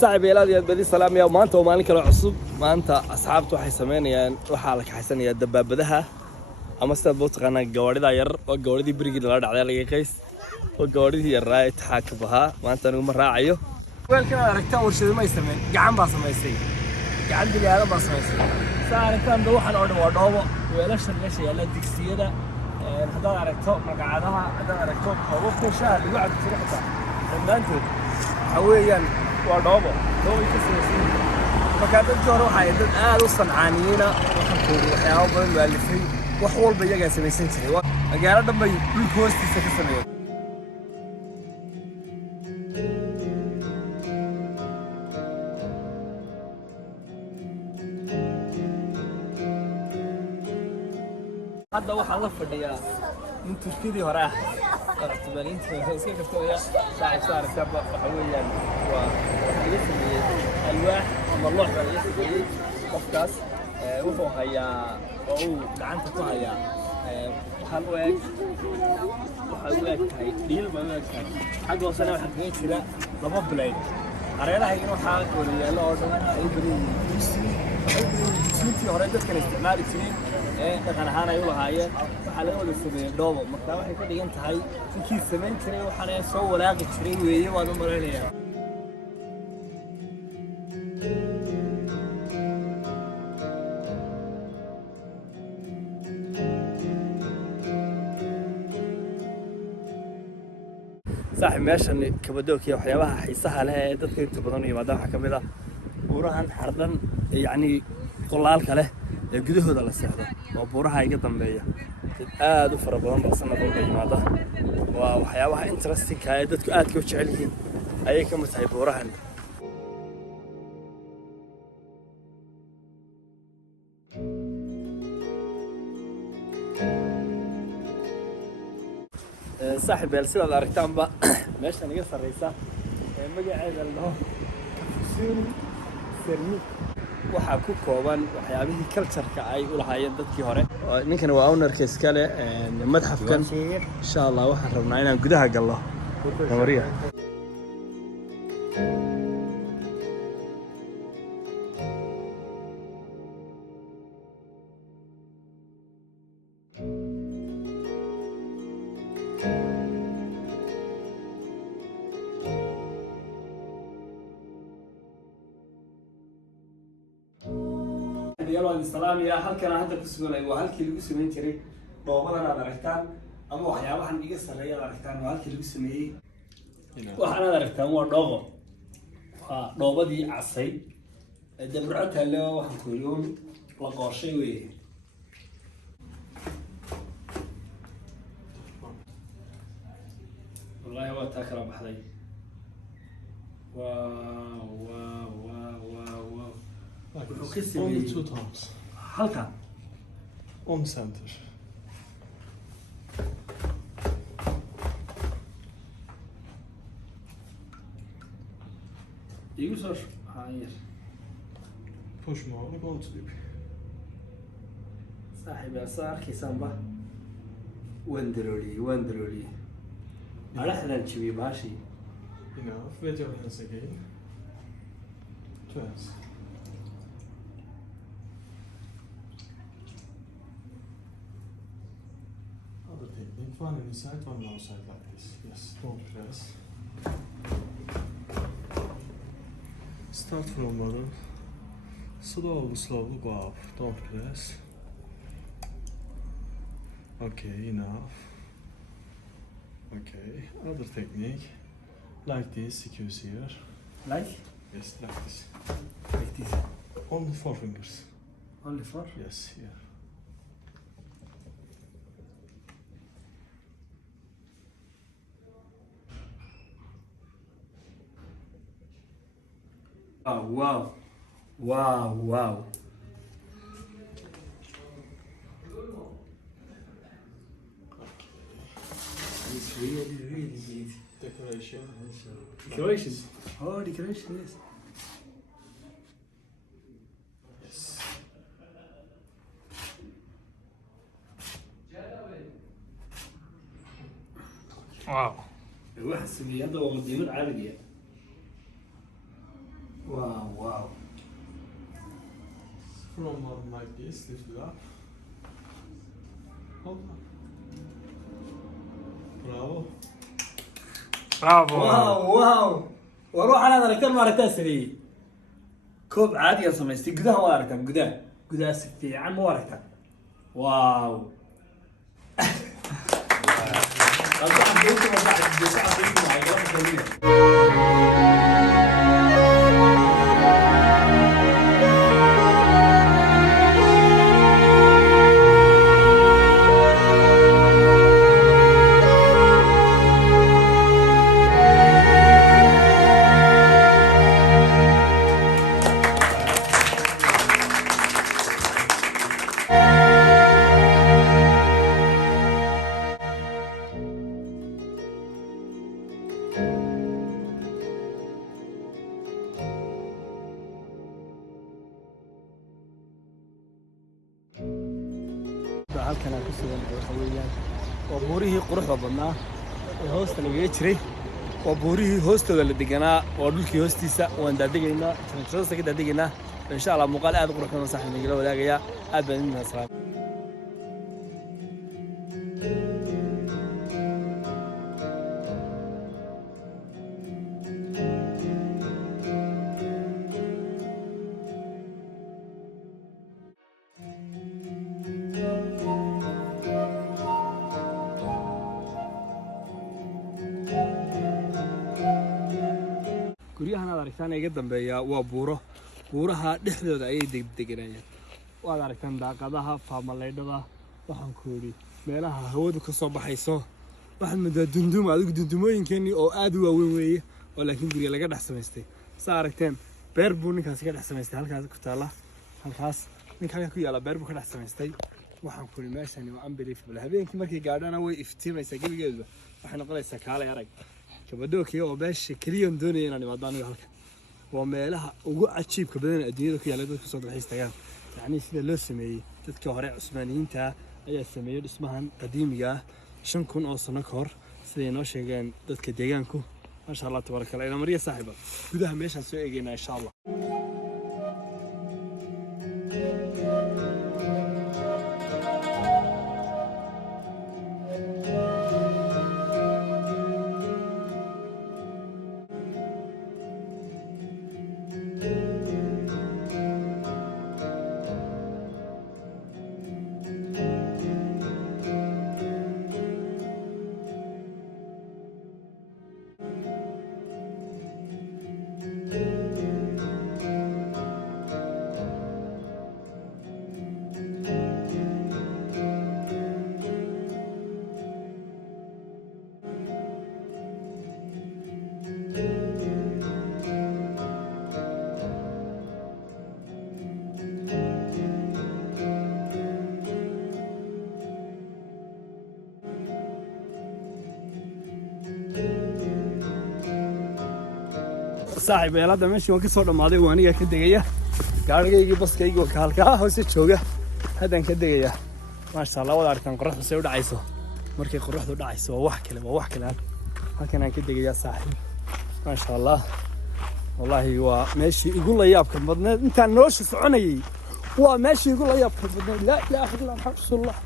صاحب يلاد يا بدي سلام يا maanta oo maalin kale cusub maanta asxaabtu waxay sameynayaan waxa la kaxaysanaya dabaabadaha ama sida buu taqaana gawaarida yar oo gawaaridi birigi la dhacday laga qays oo gawaaridi yar raay taxakabaha maanta anigu ma raacayo weelkan aragtaa warshado ma sameyn gacan baa sameysay gacan digaala baa sameysay saartaan waxaan oo dhan waa dhoobo weelasha meesha yaala digsiyada hadda aragto magacadaha hadda aragto qofka shaah lagu cabtiro xitaa dhammaantood حويان ودابا لو يكسرسين فكانت جوار waxay dad aad u sancaaniyina waxaan ku waxyaabo badan waalifay wax walba iyaga sameeysan jiray magaalo dhanbay dhulka hoostiisa ka sameeyay hadda waxaan la fadhiyaa من تركيا هراء اعتبارين تفسير كفتويا شاعر شعر كتاب حويا ويسمي الواح أما الله يسمي قفكاس وهو هيا أو دعنته هيا وحلوك هاي ديل ما كان حق وصلنا واحد اثنين كذا ضباب بلاي أرينا هيجي نوحات ولا لا أردن هيبري سنتي هراء ده كان استعمال سنين كان هانا يقول هاي حلو ولا سبعين دوبه مكتبه هيك دي أنت هاي كيس سمين تري وحنا سو ولا قتري ويجي وهذا مرينا صاحب ماشي كبدوك يا وحيابها حيصها لها دتك أنت بدوني ما دام حكملها وراهن حردن يعني قلالك له جدهود على السحرة وبورها يقدر تنبيه آد فربان بصنا بالبيع هذا وحياة interesting هاي دتك آد كوش عليهم أي كم تهي بورهن صاحب السيرة الأركتان بقى ماشي أنا قصة الرئيسة مجا عيد الله سيرني waxaa ku kooban waxyaabihii culture-ka ay u lahaayeen dadkii hore ninkan waa owner-ka iskale madxafkan insha Allah waxaan rabnaa inaan gudaha galno Maria يلا السلام يا halkan hadda ku suganay waa halkii lagu sameeyay jiray dhoobadan aad aragtaan ama waxyaabahan iga sareeyay aragtaan waa halkii lagu sameeyay waxaan aragtaan waa dhoobo waa dhoobadii casay dabro kale waxaan ku yoon la qorshay weeye wallahi waa taa kala baxday Only 2 times. Halka? On center. User hayır. Push more, go to deep. صاحب صار كيسان وندرولي على حنا نشوي ماشي Enough. With your hands again. Twice. Other technique. One inside, one outside like this. Yes. Don't press. Start from bottom. Slowly go up. Don't press. Okay, enough. Okay, other technique. Like this, secures here. like Yes, like this. this Only 4 fingers. only for Yes, here. wow it's really neat Decoration. decoration decoration yes Yes. واو واحد سمي هذا هو مدينة عالية Wow. From bottom like this, lift it up. Hold on. Bravo. Bravo. Wow. وأروح أنا أركب ما ركبت سري. كوب عادي سميستي قدها ما ركب قدها سكتي عم ما ركب. واو. halkan aan ku sugan waxa weeyaan waa buurihii quruxda badnaa ee hoosta laga jiray waa buurihii hoostooda la deganaa waa dhulkii hoostiisa waan daadigaynaa janjarada ka daadigaynaa insha Allah muuqaal aad u qurux badan saaxiibkayga la wadaagaya aad baan idin salaam guryahan aad aragtaan iga dambeeya waa buuraha dhexdooda ayay deganayeen waad aragtaan daaqadaha faamaleydhada waxaan ku yiri meelaha hawadu ka soo baxayso waxaan moodaa dundum adigu dundumooyinkeenii oo aad u waaweyn weeye oo laakiin guriga laga dhex samaystay saa aragteen beer buu ninkaas ka dhex samaystay halkaas ku taala halkaas ninka ku yaala beer buu ka dhex samaystay waxaan ku yiri meeshani waa unbelievable habeenkii markay gaadhana way iftiimaysaa gebigeedu waxay noqonaysaa kaalay arag gabadhookii oo beesha kaliya doonayeen inaan imaado aniga halkan waa meelaha ugu cajiibka badan adduunyada ku yaala dadku soo dalxiis tagaan yacni sida loo sameeyey dadka hore Cusmaaniyiinta ayaa sameeyay dhismahan qadiimiga 5,000 oo sano ka hor siday noo sheegeen dadka deegaanku masha Allah tabaaraka Allah ina mariya saaxiiba gudaha meeshaan soo eegaynaa insha Allah صاحب هذا ماشي وكي صور ماضي وانيا كدغيا gaarigaygi baskaygi oo halka hoose jooga hadan ka degaya ma sha Allah wada arkan qorraxdu soo dhacayso markay qorraxdu dhacayso wax kale halkan aan ka degaya saaxiib ma sha Allah wallahi waa meeshii igu la yaabka badneed intaan nolosha soconayay waa meeshii igu la yaabka badneed la ilaaha illa Allah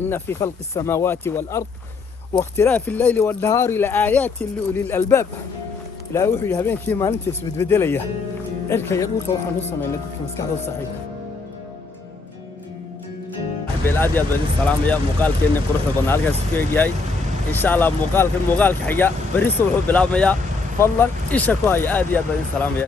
inna fi khalqi as-samawati wal ard wa ikhtilafi al-layli wan nahari la ayatin li ulil albab لا وحي habeenkii maalinta isbedbedelaya cirka iyo dhulka waxaan u sameeynay dadka maskaxdooda saaxiibka beelaad ya bani salaamaya muuqaalkeena quruxda badan halkaas ku eegyahay insha Allah muuqaalka xiga bari soo wuxuu bilaabmaya fadlan isha ku haya aad ya bani salaamaya